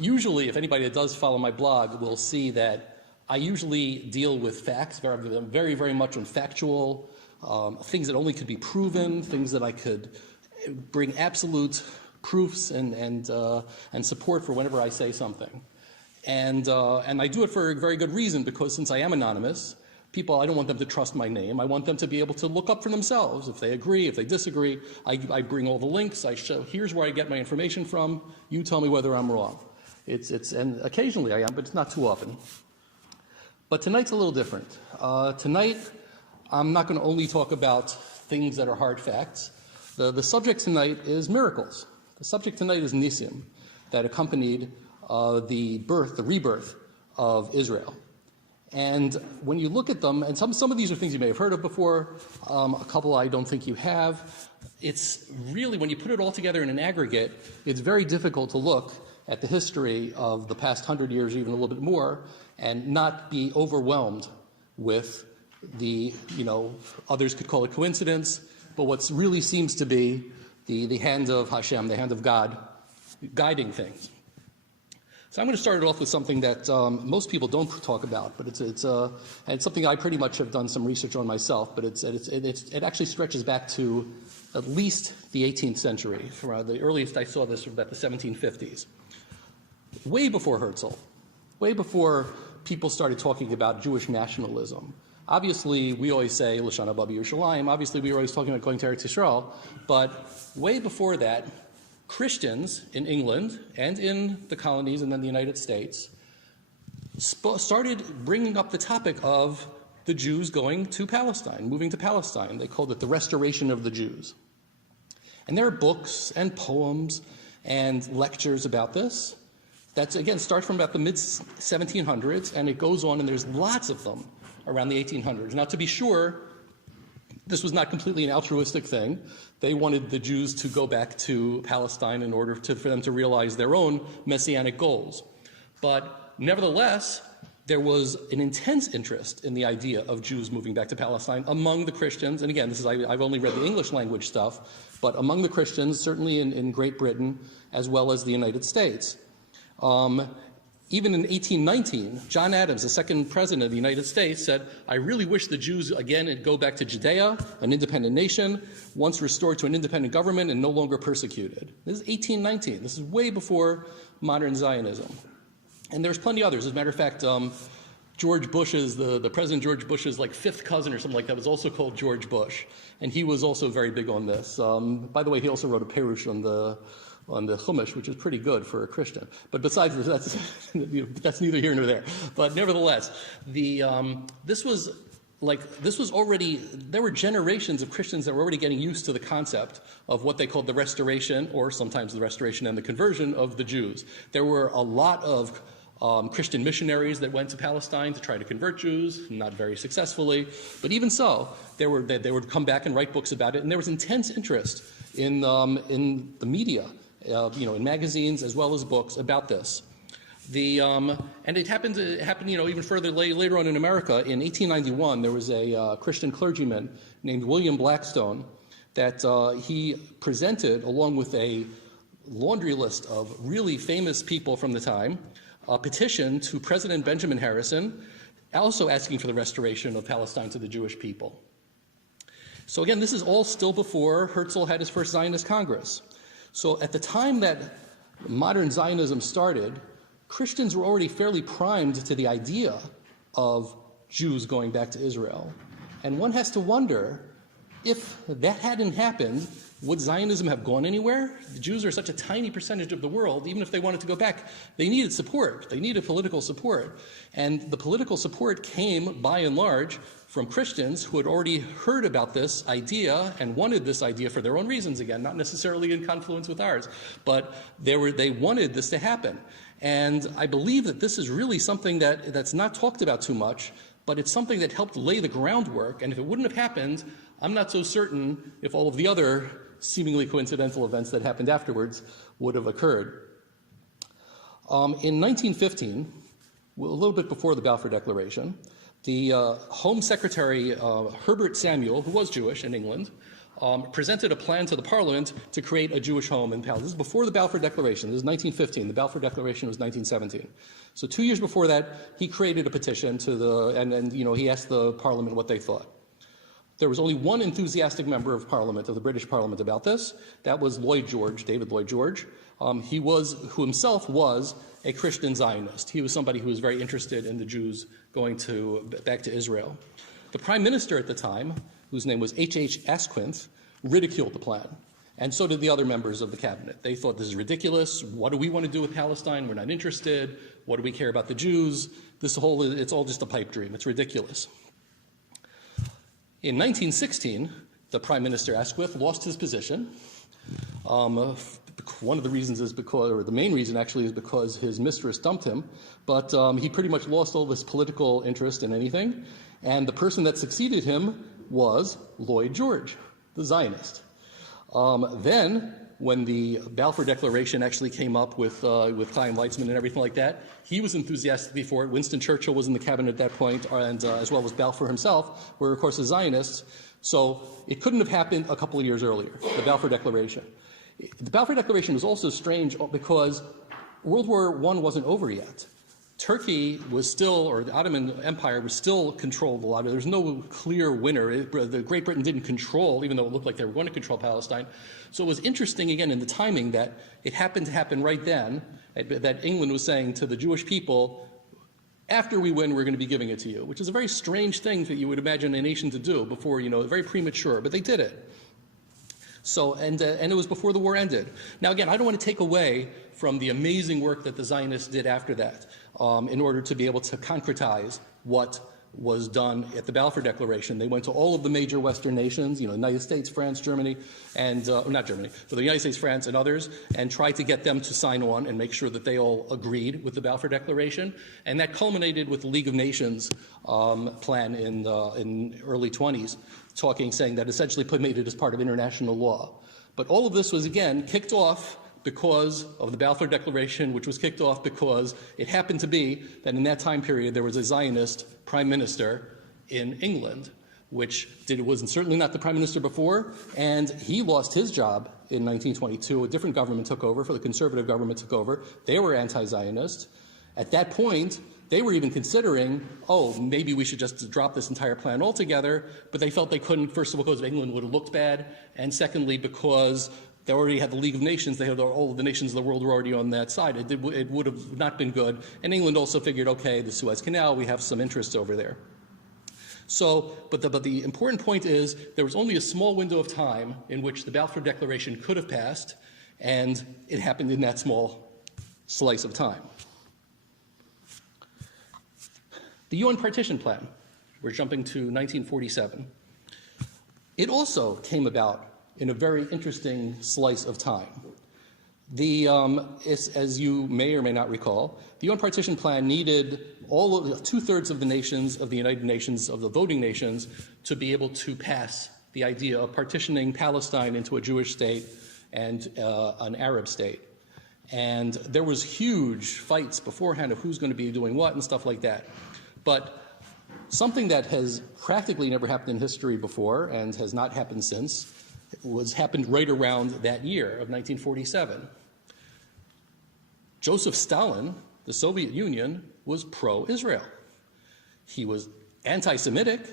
usually, if anybody that does follow my blog will see that I usually deal with facts, very, very much on factual, things that only could be proven, things that I could bring absolute proofs and support for whenever I say something. And I do it for a very good reason, because since I am anonymous, people, I don't want them to trust my name. I want them to be able to look up for themselves. If they agree, if they disagree, I bring all the links. I show, here's where I get my information from. You tell me whether I'm wrong. And occasionally I am, but it's not too often. But tonight's a little different. Tonight, I'm not going to only talk about things that are hard facts. The subject tonight is miracles. The subject tonight is Nisim, that accompanied the rebirth of Israel. And when you look at them, and some of these are things you may have heard of before, a couple I don't think you have. It's really, when you put it all together in an aggregate, it's very difficult to look at the history of the past 100 years, even a little bit more, and not be overwhelmed with the, others could call it coincidence, but what really seems to be the hand of Hashem, the hand of God, guiding things. So I'm going to start it off with something that most people don't talk about, but it's something I pretty much have done some research on myself, but it actually stretches back to at least the 18th century. The earliest I saw this was about the 1750s. Way before Herzl, way before people started talking about Jewish nationalism. Obviously, we always say, L'shana Haba Yerushalayim, obviously we were always talking about going to Eretz Yisrael, but way before that, Christians in England and in the colonies and then the United States started bringing up the topic of the Jews going to Palestine, moving to Palestine. They called it the restoration of the Jews. And there are books and poems and lectures about this. That, again, starts from about the mid-1700s, and it goes on, and there's lots of them around the 1800s. Now, to be sure, this was not completely an altruistic thing. They wanted the Jews to go back to Palestine in order for them to realize their own messianic goals. But nevertheless, there was an intense interest in the idea of Jews moving back to Palestine among the Christians. And again, I've only read the English language stuff, but among the Christians, certainly in Great Britain, as well as the United States. Even in 1819, John Adams, the second president of the United States, said, I really wish the Jews, again, would go back to Judea, an independent nation, once restored to an independent government and no longer persecuted. This is 1819. This is way before modern Zionism. And there's plenty others. As a matter of fact, George Bush's, the President George Bush's fifth cousin or something like that was also called George Bush. And he was also very big on this. By the way, he also wrote a Perush on the Chumash, which is pretty good for a Christian. But besides that's neither here nor there. But nevertheless, this was already, there were generations of Christians that were already getting used to the concept of what they called the restoration, or sometimes the restoration and the conversion of the Jews. There were a lot of Christian missionaries that went to Palestine to try to convert Jews, not very successfully. But even so, they would come back and write books about it, and there was intense interest in the media. In magazines as well as books about this. And it happened even further later on in America. In 1891, there was a Christian clergyman named William Blackstone that he presented, along with a laundry list of really famous people from the time, a petition to President Benjamin Harrison, also asking for the restoration of Palestine to the Jewish people. So again, this is all still before Herzl had his first Zionist Congress. So at the time that modern Zionism started, Christians were already fairly primed to the idea of Jews going back to Israel. And one has to wonder, if that hadn't happened, would Zionism have gone anywhere? The Jews are such a tiny percentage of the world. Even if they wanted to go back, they needed support. They needed political support. And the political support came, by and large, from Christians who had already heard about this idea and wanted this idea for their own reasons, again, not necessarily in confluence with ours, but they wanted this to happen. And I believe that this is really something that's not talked about too much, but it's something that helped lay the groundwork. And if it wouldn't have happened, I'm not so certain if all of the other seemingly coincidental events that happened afterwards would have occurred. In 1915, a little bit before the Balfour Declaration, the Home Secretary Herbert Samuel, who was Jewish in England, presented a plan to the parliament to create a Jewish home in Palestine. This is before the Balfour Declaration. This is 1915. The Balfour Declaration was 1917. So 2 years before that, he created a petition to and he asked the parliament what they thought. There was only one enthusiastic member of Parliament, of the British Parliament, about this. That was Lloyd George, David Lloyd George. Who himself was a Christian Zionist. He was somebody who was very interested in the Jews going back to Israel. The prime minister at the time, whose name was H.H. Asquith, ridiculed the plan. And so did the other members of the cabinet. They thought this is ridiculous. What do we want to do with Palestine? We're not interested. What do we care about the Jews? It's all just a pipe dream. It's ridiculous. In 1916, the Prime Minister Asquith lost his position. One of the reasons is or the main reason actually, is because his mistress dumped him. But he pretty much lost all of his political interest in anything. And the person that succeeded him was Lloyd George, the Zionist. Then, when the Balfour Declaration actually came up with Chaim Weizmann and everything like that, he was enthusiastically for it. Winston Churchill was in the cabinet at that point, and as well as Balfour himself, were of course the Zionists. So it couldn't have happened a couple of years earlier, the Balfour Declaration. The Balfour Declaration was also strange because World War I wasn't over yet. Turkey was still, or the Ottoman Empire was still controlled a lot. There was no clear winner. The Great Britain didn't control, even though it looked like they were going to control Palestine. So it was interesting, again, in the timing that it happened to happen right then, that England was saying to the Jewish people, after we win, we're going to be giving it to you, which is a very strange thing that you would imagine a nation to do before, very premature, but they did it. So, and it was before the war ended. Now, again, I don't want to take away from the amazing work that the Zionists did after that in order to be able to concretize what was done at the Balfour Declaration. They went to all of the major Western nations, the United States, France, Germany, and not Germany, but the United States, France, and others, and tried to get them to sign on and make sure that they all agreed with the Balfour Declaration. And that culminated with the League of Nations plan in early 20s, saying that essentially made it as part of international law. But all of this was, again, kicked off because of the Balfour Declaration, which was kicked off because it happened to be that in that time period there was a Zionist prime minister in England, which was certainly not the prime minister before, and he lost his job in 1922. A different government took over, the conservative government took over. They were anti-Zionist. At that point, they were even considering, maybe we should just drop this entire plan altogether, but they felt they couldn't, first of all, because England would have looked bad, and secondly, because they already had the League of Nations. They had all of the nations of the world were already on that side. It would have not been good. And England also figured, okay, the Suez Canal, we have some interests over there. So, but the important point is there was only a small window of time in which the Balfour Declaration could have passed, and it happened in that small slice of time. The UN Partition Plan, we're jumping to 1947. It also came about in a very interesting slice of time. As you may or may not recall, the UN Partition Plan needed two-thirds of the nations, of the United Nations, of the voting nations, to be able to pass the idea of partitioning Palestine into a Jewish state and an Arab state. And there was huge fights beforehand of who's going to be doing what and stuff like that. But something that has practically never happened in history before and has not happened since happened right around that year of 1947. Joseph Stalin, the Soviet Union, was pro-Israel. He was anti-Semitic.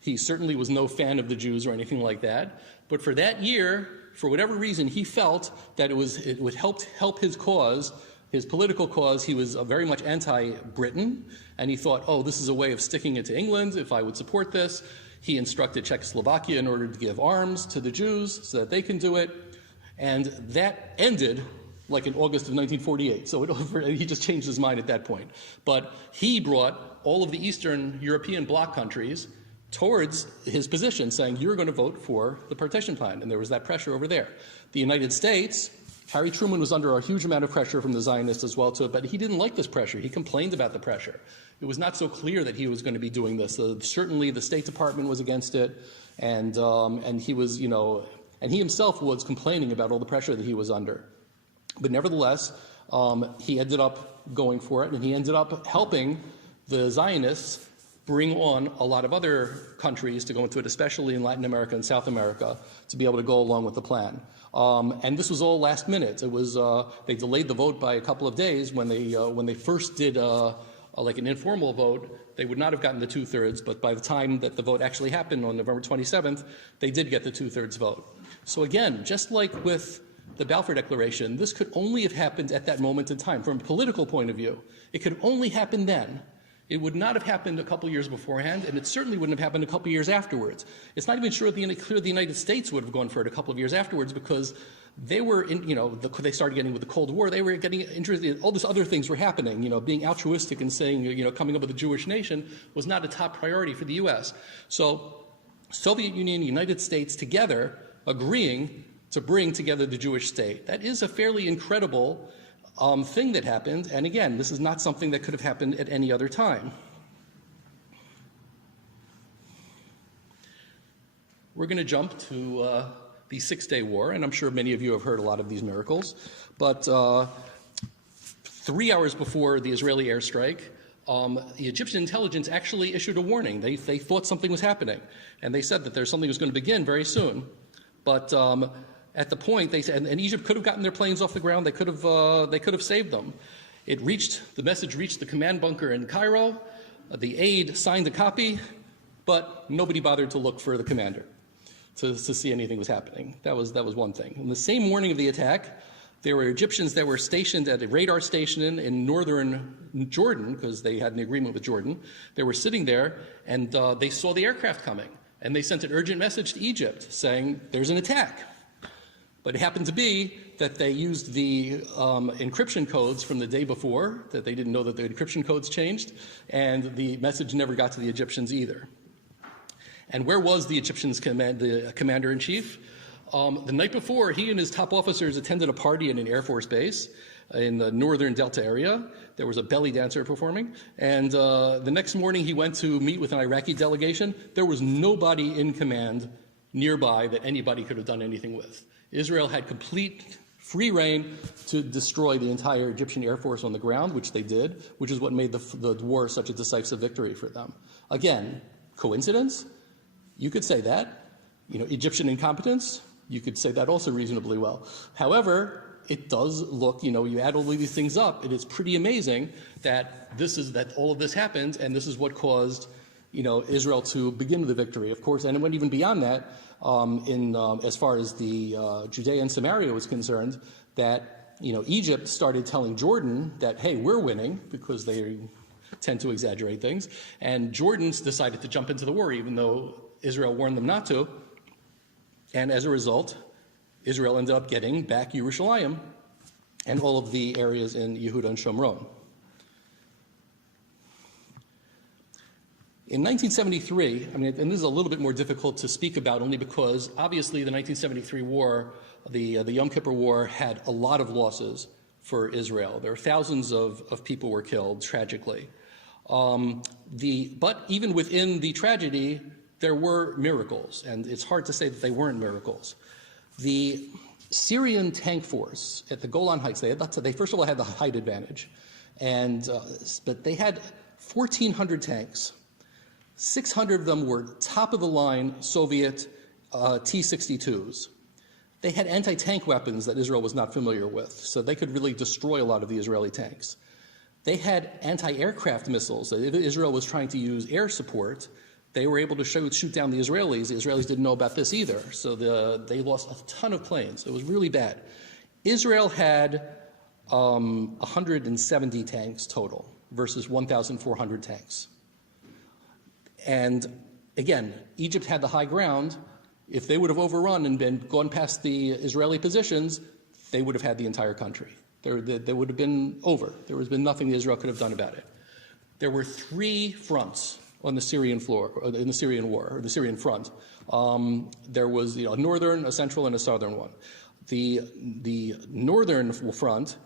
He certainly was no fan of the Jews or anything like that. But for that year, for whatever reason, he felt that it would help his cause, his political cause. He was very much anti-Britain, and he thought, this is a way of sticking it to England if I would support this. He instructed Czechoslovakia in order to give arms to the Jews so that they can do it. And that ended like in August of 1948. So he just changed his mind at that point. But he brought all of the Eastern European bloc countries towards his position, saying, you're going to vote for the partition plan. And there was that pressure over there. The United States, Harry Truman was under a huge amount of pressure from the Zionists as well, but he didn't like this pressure. He complained about the pressure. It was not so clear that he was going to be doing this. Certainly the State Department was against it, and he was, and he himself was complaining about all the pressure that he was under. But nevertheless, he ended up going for it, and he ended up helping the Zionists bring on a lot of other countries to go into it, especially in Latin America and South America, to be able to go along with the plan. And this was all last minute. It was they delayed the vote by a couple of days. When they first did like an informal vote, they would not have gotten the 2/3, but by the time that the vote actually happened on November 27th, they did get the 2/3 vote. So again, just like with the Balfour Declaration, this could only have happened at that moment in time. From a political point of view, it could only happen then. It would not have happened a couple years beforehand, and it certainly wouldn't have happened a couple years afterwards. It's not even clear the United States would have gone for it a couple of years afterwards, because they were in, they started getting with the Cold War, they were getting interested, all these other things were happening, being altruistic and saying, coming up with a Jewish nation was not a top priority for the U.S. So Soviet Union, United States together agreeing to bring together the Jewish state. That is a fairly incredible thing that happened, and again, this is not something that could have happened at any other time. We're going to jump to the Six-Day War, and I'm sure many of you have heard a lot of these miracles, but 3 hours before the Israeli airstrike, the Egyptian intelligence actually issued a warning. They thought something was happening, and they said that there's something was going to begin very soon. But at the point, they said, and Egypt could have gotten their planes off the ground. They could have saved them. The message reached the command bunker in Cairo. The aide signed a copy, but nobody bothered to look for the commander to see anything was happening. That was one thing. On the same morning of the attack, there were Egyptians that were stationed at a radar station in northern Jordan, because they had an agreement with Jordan. They were sitting there, and they saw the aircraft coming, and they sent an urgent message to Egypt saying, there's an attack. But it happened to be that they used the encryption codes from the day before, that they didn't know that the encryption codes changed, and the message never got to the Egyptians either. And where was the Egyptians' the commander-in-chief? The night before, he and his top officers attended a party in an Air Force base in the northern Delta area. There was a belly dancer performing. And the next morning, he went to meet with an Iraqi delegation. There was nobody in command nearby that anybody could have done anything with. Israel had complete free reign to destroy the entire Egyptian Air Force on the ground, which they did, which is what made the war such a decisive victory for them. Again, coincidence? You could say that. Egyptian incompetence? You could say that also reasonably well. However, it does look, you add all of these things up, it is pretty amazing that all of this happened, and this is what caused, Israel to begin the victory, of course, and it went even beyond that, as far as the Judea and Samaria was concerned, that, Egypt started telling Jordan that, hey, we're winning, because they tend to exaggerate things, and Jordan decided to jump into the war, even though Israel warned them not to, and as a result, Israel ended up getting back Yerushalayim and all of the areas in Yehuda and Shomron. In 1973, and this is a little bit more difficult to speak about only because obviously the 1973 war, the Yom Kippur War, had a lot of losses for Israel. There were thousands of people were killed, tragically. But even within the tragedy, there were miracles, and it's hard to say that they weren't miracles. The Syrian tank force at the Golan Heights, they first of all had the height advantage, but they had 1,400 tanks. 600 of them were top-of-the-line Soviet T-62s. They had anti-tank weapons that Israel was not familiar with, so they could really destroy a lot of the Israeli tanks. They had anti-aircraft missiles. If Israel was trying to use air support, they were able to shoot down the Israelis. The Israelis didn't know about this either, so they lost a ton of planes. It was really bad. Israel had 170 tanks total versus 1,400 tanks. And again, Egypt had the high ground. If they would have overrun and gone past the Israeli positions, they would have had the entire country. They would have been over. There would have been nothing that Israel could have done about it. There were 3 fronts on the Syrian in the Syrian war, or the Syrian front. There was a northern, a central, and a southern one. The northern front,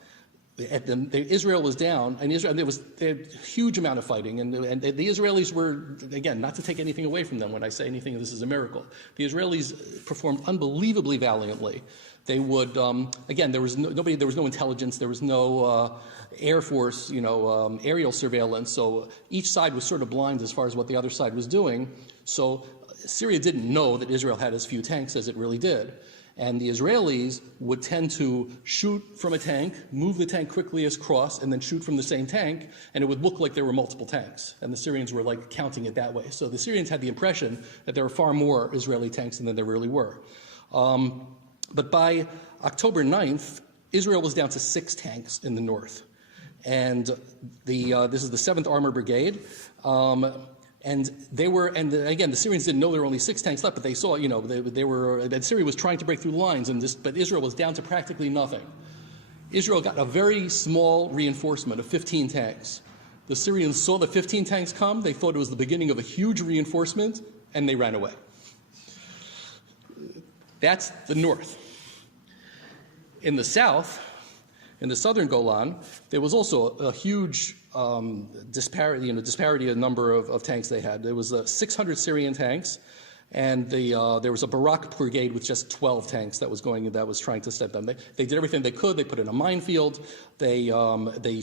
Israel was down, and there was a huge amount of fighting, and the Israelis were, again, not to take anything away from them when I say anything, this is a miracle. The Israelis performed unbelievably valiantly. They would, again, there was no intelligence, there was no Air Force, aerial surveillance, so each side was sort of blind as far as what the other side was doing. So Syria didn't know that Israel had as few tanks as it really did. And the Israelis would tend to shoot from a tank, move the tank quickly across, and then shoot from the same tank, and it would look like there were multiple tanks. And the Syrians were like counting it that way. So the Syrians had the impression that there were far more Israeli tanks than there really were. But by October 9th, Israel was down to 6 tanks in the north. And this is the 7th Armored Brigade. And again, the Syrians didn't know there were only 6 tanks left, but they saw, that Syria was trying to break through the lines, but Israel was down to practically nothing. Israel got a very small reinforcement of 15 tanks. The Syrians saw the 15 tanks come, they thought it was the beginning of a huge reinforcement, and they ran away. That's the north. In the south, in the southern Golan, there was also a huge disparity in number of tanks they had. There was 600 Syrian tanks, and there was a Barak brigade with just 12 tanks that was trying to step them. They did everything they could. They put in a minefield. They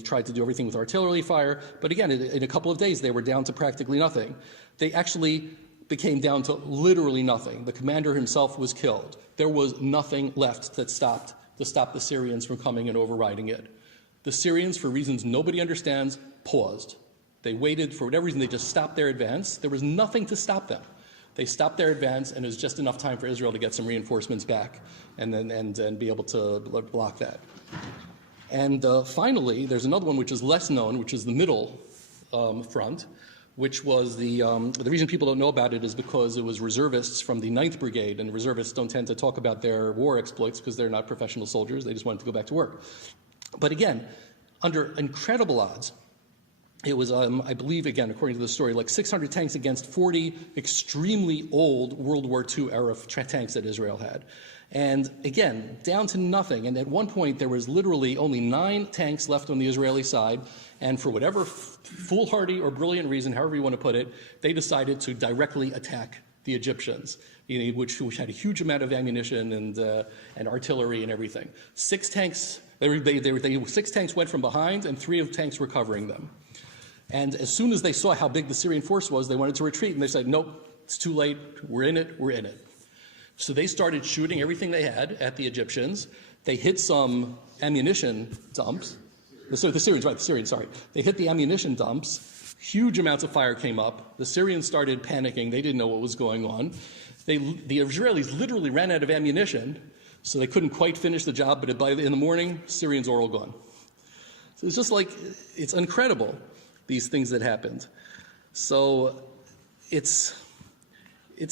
tried to do everything with artillery fire. But again, in a couple of days, they were down to practically nothing. They actually became down to literally nothing. The commander himself was killed. There was nothing left to stop the Syrians from coming and overriding it. The Syrians, for reasons nobody understands, paused. They waited. For whatever reason, they just stopped their advance. There was nothing to stop them. They stopped their advance, and it was just enough time for Israel to get some reinforcements back and be able to block that. And finally, there's another one which is less known, which is the middle front, which was the reason people don't know about it is because it was reservists from the 9th Brigade, and reservists don't tend to talk about their war exploits because they're not professional soldiers. They just wanted to go back to work. But again, under incredible odds, it was, I believe, again, according to the story, like 600 tanks against 40 extremely old World War II era tanks that Israel had. And again, down to nothing. And at one point, there was literally only 9 tanks left on the Israeli side. And for whatever foolhardy or brilliant reason, however you want to put it, they decided to directly attack the Egyptians, which had a huge amount of ammunition and artillery and everything. 6 tanks. 6 tanks went from behind, and 3 of the tanks were covering them. And as soon as they saw how big the Syrian force was, they wanted to retreat, and they said, nope, it's too late, we're in it. So they started shooting everything they had at the Egyptians. They hit some ammunition dumps. The Syrians, sorry. They hit the ammunition dumps. Huge amounts of fire came up. The Syrians started panicking. They didn't know what was going on. The Israelis literally ran out of ammunition, so they couldn't quite finish the job, but in the morning, Syrians are all gone. So it's just like, it's incredible, these things that happened. So it's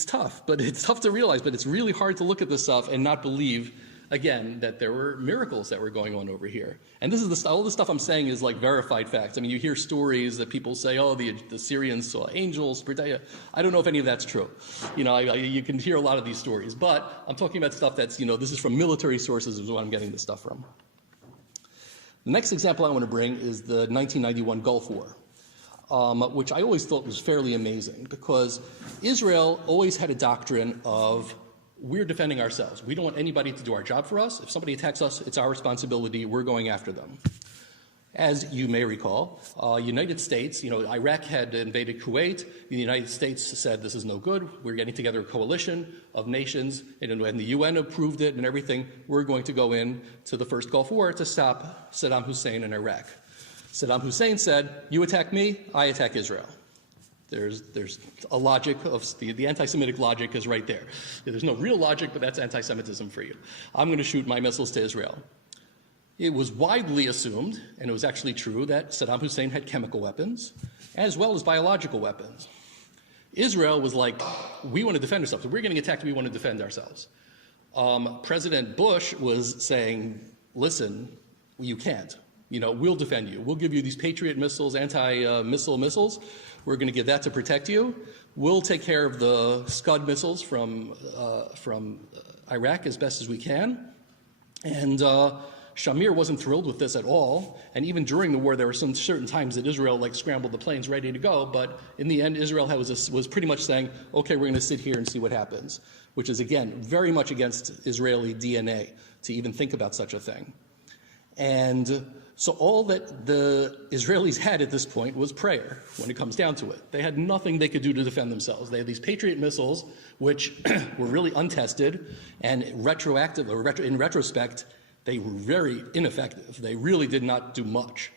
tough, but it's tough to realize, but it's really hard to look at this stuff and not believe, again, that there were miracles that were going on over here. And this is all the stuff I'm saying is like verified facts. I mean, you hear stories that people say, oh, the Syrians saw angels. I don't know if any of that's true. You can hear a lot of these stories, but I'm talking about stuff that's, this is from military sources is what I'm getting this stuff from. The next example I want to bring is the 1991 Gulf War, which I always thought was fairly amazing because Israel always had a doctrine of we're defending ourselves. We don't want anybody to do our job for us. If somebody attacks us, it's our responsibility. We're going after them. As you may recall, United States, Iraq had invaded Kuwait. The United States said this is no good. We're getting together a coalition of nations, and the UN approved it and everything. We're going to go in to the first Gulf War to stop Saddam Hussein in Iraq. Saddam Hussein said, you attack me, I attack Israel. There's a logic of the anti-Semitic logic is right there. There's no real logic, but that's anti-Semitism for you. I'm going to shoot my missiles to Israel. It was widely assumed, and it was actually true, that Saddam Hussein had chemical weapons as well as biological weapons. Israel was like, we want to defend ourselves. If we're getting attacked, we want to defend ourselves. President Bush was saying, listen, you can't. We'll defend you. We'll give you these Patriot missiles, anti-missile missiles. We're going to give that to protect you. We'll take care of the Scud missiles from Iraq as best as we can. And Shamir wasn't thrilled with this at all, and even during the war there were some certain times that Israel scrambled the planes ready to go, but in the end Israel was pretty much saying, okay, we're going to sit here and see what happens, which is again very much against Israeli DNA to even think about such a thing. And so all that the Israelis had at this point was prayer when it comes down to it. They had nothing they could do to defend themselves. They had these Patriot missiles, which were really untested, and in retrospect, they were very ineffective. They really did not do much.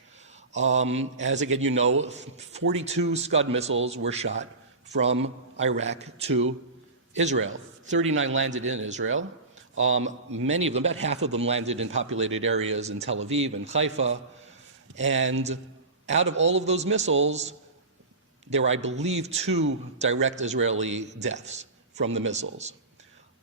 As again, you know, 42 Scud missiles were shot from Iraq to Israel. 39 landed in Israel. Many of them, about half of them, landed in populated areas in Tel Aviv and Haifa. And out of all of those missiles, there were, I believe, 2 direct Israeli deaths from the missiles.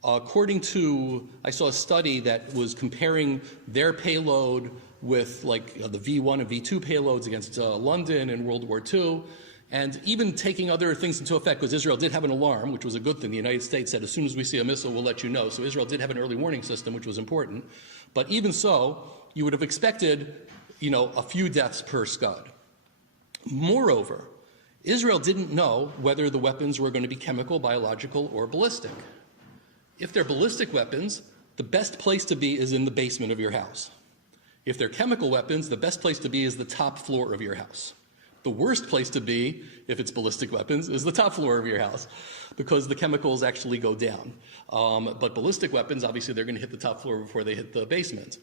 According to, I saw a study that was comparing their payload with the V1 and V2 payloads against London in World War II. And even taking other things into effect, because Israel did have an alarm, which was a good thing. The United States said, as soon as we see a missile, we'll let you know. So Israel did have an early warning system, which was important. But even so, you would have expected, a few deaths per Scud. Moreover, Israel didn't know whether the weapons were going to be chemical, biological, or ballistic. If they're ballistic weapons, the best place to be is in the basement of your house. If they're chemical weapons, the best place to be is the top floor of your house. The worst place to be, if it's ballistic weapons, is the top floor of your house, because the chemicals actually go down. But ballistic weapons, obviously, they're going to hit the top floor before they hit the basement.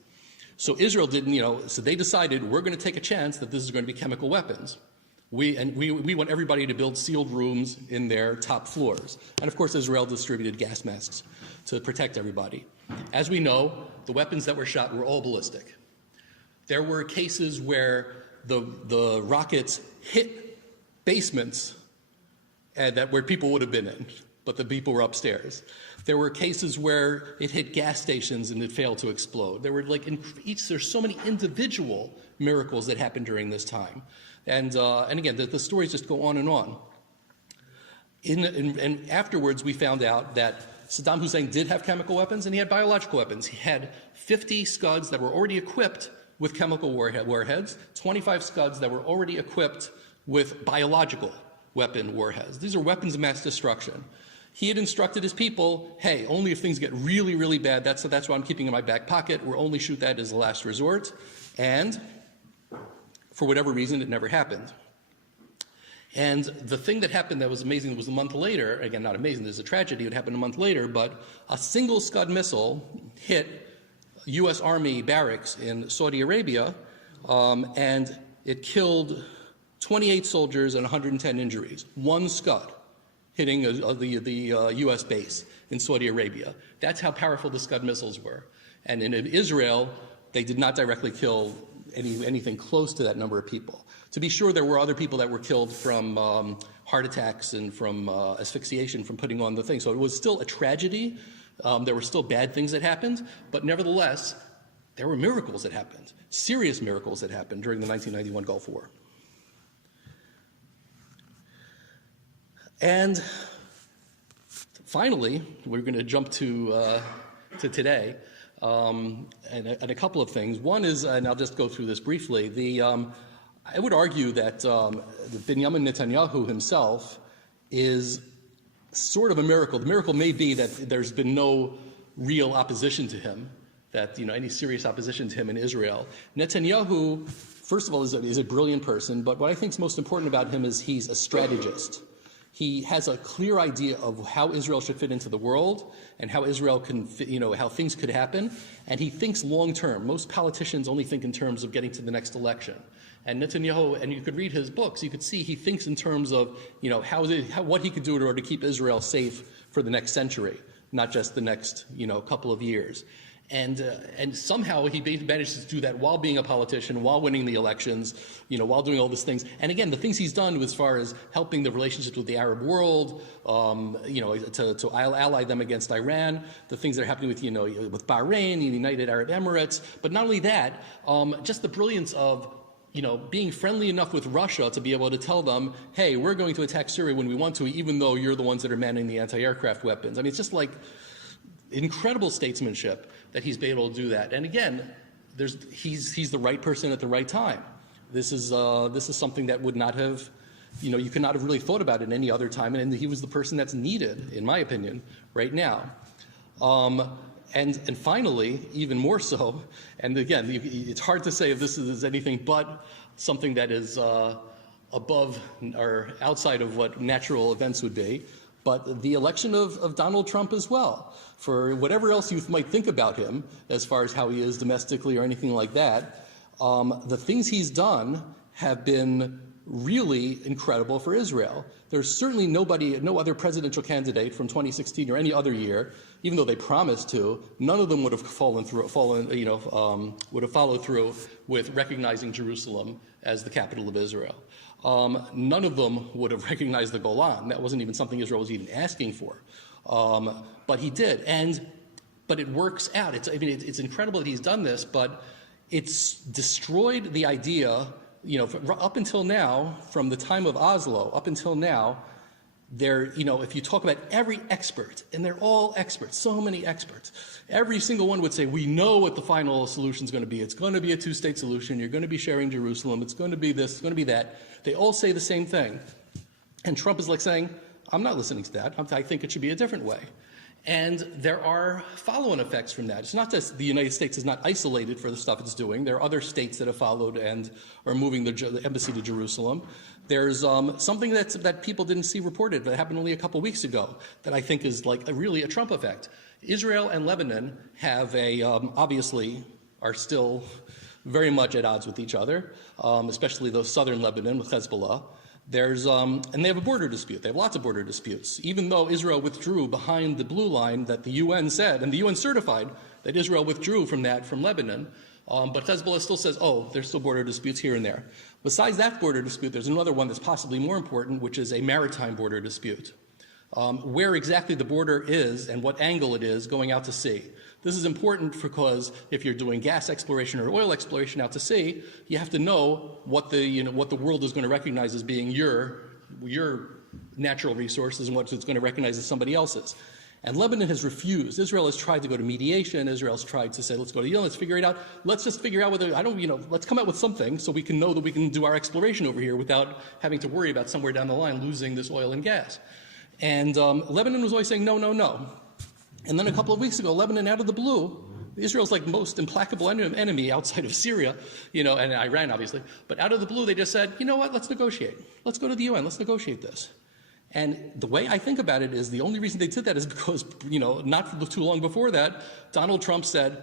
So Israel didn't, so they decided, we're going to take a chance that this is going to be chemical weapons. We want everybody to build sealed rooms in their top floors. And of course, Israel distributed gas masks to protect everybody. As we know, the weapons that were shot were all ballistic. There were cases where the rockets hit basements where people would have been in, but the people were upstairs. There were cases where it hit gas stations and it failed to explode. There were there's so many individual miracles that happened during this time. And again, the stories just go on and on. And afterwards, we found out that Saddam Hussein did have chemical weapons and he had biological weapons. He had 50 Scuds that were already equipped with chemical warheads, 25 Scuds that were already equipped with biological weapon warheads. These are weapons of mass destruction. He had instructed his people, hey, only if things get really, really bad, that's what I'm keeping in my back pocket. We'll only shoot that as a last resort. And for whatever reason, it never happened. And the thing that happened that was amazing was a month later, again, not amazing, there's a tragedy, it happened a month later, but a single Scud missile hit U.S. Army barracks in Saudi Arabia, and it killed 28 soldiers and 110 injuries. One Scud hitting the U.S. base in Saudi Arabia. That's how powerful the Scud missiles were. And in Israel, they did not directly kill anything close to that number of people. To be sure, there were other people that were killed from heart attacks and from asphyxiation from putting on the thing. So it was still a tragedy. There were still bad things that happened, but nevertheless, there were miracles that happened, serious miracles that happened during the 1991 Gulf War. And finally, we're going to jump to today, and a couple of things. One is, and I'll just go through this briefly, I would argue that Benjamin Netanyahu himself is sort of a miracle. The miracle may be that there's been no real opposition to him, that any serious opposition to him in Israel. Netanyahu, first of all, is a brilliant person, but what I think is most important about him is he's a strategist. He has a clear idea of how Israel should fit into the world and how Israel can fit, how things could happen, and he thinks long term. Most politicians only think in terms of getting to the next election. And Netanyahu, and you could read his books, you could see he thinks in terms of, what he could do in order to keep Israel safe for the next century, not just the next, couple of years. And somehow he manages to do that while being a politician, while winning the elections, while doing all these things. And again, the things he's done as far as helping the relationships with the Arab world, to ally them against Iran, the things that are happening with Bahrain, the United Arab Emirates. But not only that, just the brilliance of being friendly enough with Russia to be able to tell them, hey, we're going to attack Syria when we want to, even though you're the ones that are manning the anti-aircraft weapons. I mean, it's just like incredible statesmanship that he's been able to do that. And again, he's the right person at the right time. This is something that would not have, you could not have really thought about it any other time, and he was the person that's needed, in my opinion, right now. And finally, even more so, and again, it's hard to say if this is anything but something that is above or outside of what natural events would be, but the election of Donald Trump as well. For whatever else you might think about him, as far as how he is domestically or anything like that, the things he's done have been really incredible for Israel. There's certainly no other presidential candidate from 2016 or any other year, even though they promised to, none of them would have followed through with recognizing Jerusalem as the capital of Israel. None of them would have recognized the Golan. That wasn't even something Israel was even asking for. But he did. But it works out. It's incredible that he's done this, but it's destroyed the idea, up until now, from the time of Oslo, up until now, if you talk about every expert, and they're all experts, so many experts, every single one would say, we know what the final solution is going to be. It's going to be a two-state solution. You're going to be sharing Jerusalem. It's going to be this. It's going to be that. They all say the same thing. And Trump is like saying, I'm not listening to that. I think it should be a different way. And there are follow-on effects from that. It's not that the United States is not isolated for the stuff it's doing. There are other states that have followed and are moving the embassy to Jerusalem. There's something that people didn't see reported that happened only a couple weeks ago that I think is like really a Trump effect. Israel and Lebanon have obviously are still very much at odds with each other, especially those southern Lebanon with Hezbollah. And they have a border dispute. They have lots of border disputes. Even though Israel withdrew behind the blue line that the UN said, and the UN certified that Israel withdrew from Lebanon, but Hezbollah still says, there's still border disputes here and there. Besides that border dispute, there's another one that's possibly more important, which is a maritime border dispute. Where exactly the border is and what angle it is going out to sea. This is important because if you're doing gas exploration or oil exploration out to sea, you have to know what the world is going to recognize as being your natural resources and what it's going to recognize as somebody else's. And Lebanon has refused. Israel has tried to go to mediation. Israel's tried to say, let's go to let's figure it out. Let's just figure out whether, let's come out with something so we can know that we can do our exploration over here without having to worry about somewhere down the line losing this oil and gas. And Lebanon was always saying, no, no, no. And then a couple of weeks ago, Lebanon, out of the blue, Israel's like most implacable enemy outside of Syria, and Iran, obviously. But out of the blue, they just said, you know what, let's negotiate. Let's go to the UN. Let's negotiate this. And the way I think about it is the only reason they did that is because, not too long before that, Donald Trump said,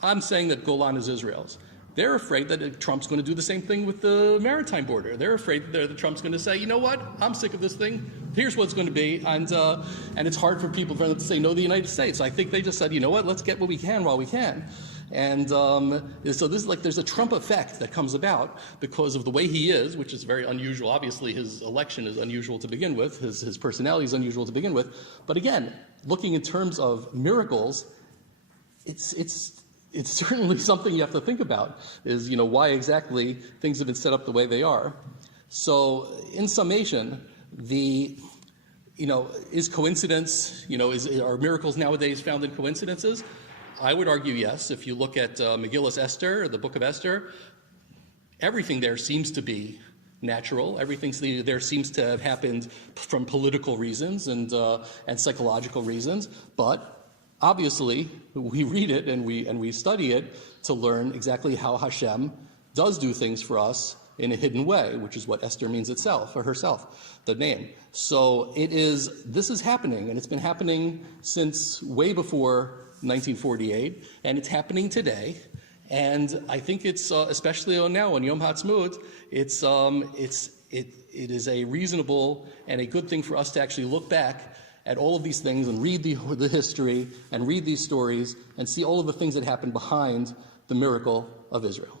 I'm saying that Golan is Israel's. They're afraid that Trump's going to do the same thing with the maritime border. They're afraid that Trump's going to say, you know what, I'm sick of this thing. Here's what it's going to be. And it's hard for people to say no to the United States. I think they just said, you know what, let's get what we can while we can. And so this is like there's a Trump effect that comes about because of the way he is, which is very unusual. Obviously, his election is unusual to begin with. His personality is unusual to begin with. But again, looking in terms of miracles, it's certainly something you have to think about is, why exactly things have been set up the way they are. So in summation, is coincidence, are miracles nowadays found in coincidences? I would argue yes. If you look at Megillus Esther, the book of Esther, everything there seems to be natural. Everything there seems to have happened from political reasons and psychological reasons, but obviously, we read it and we study it to learn exactly how Hashem does do things for us in a hidden way, which is what Esther means itself, or herself, the name. So this is happening, and it's been happening since way before 1948, and it's happening today. And I think it's, especially now on Yom HaAtzmaut, it is a reasonable and a good thing for us to actually look back at all of these things and read the history and read these stories and see all of the things that happened behind the miracle of Israel.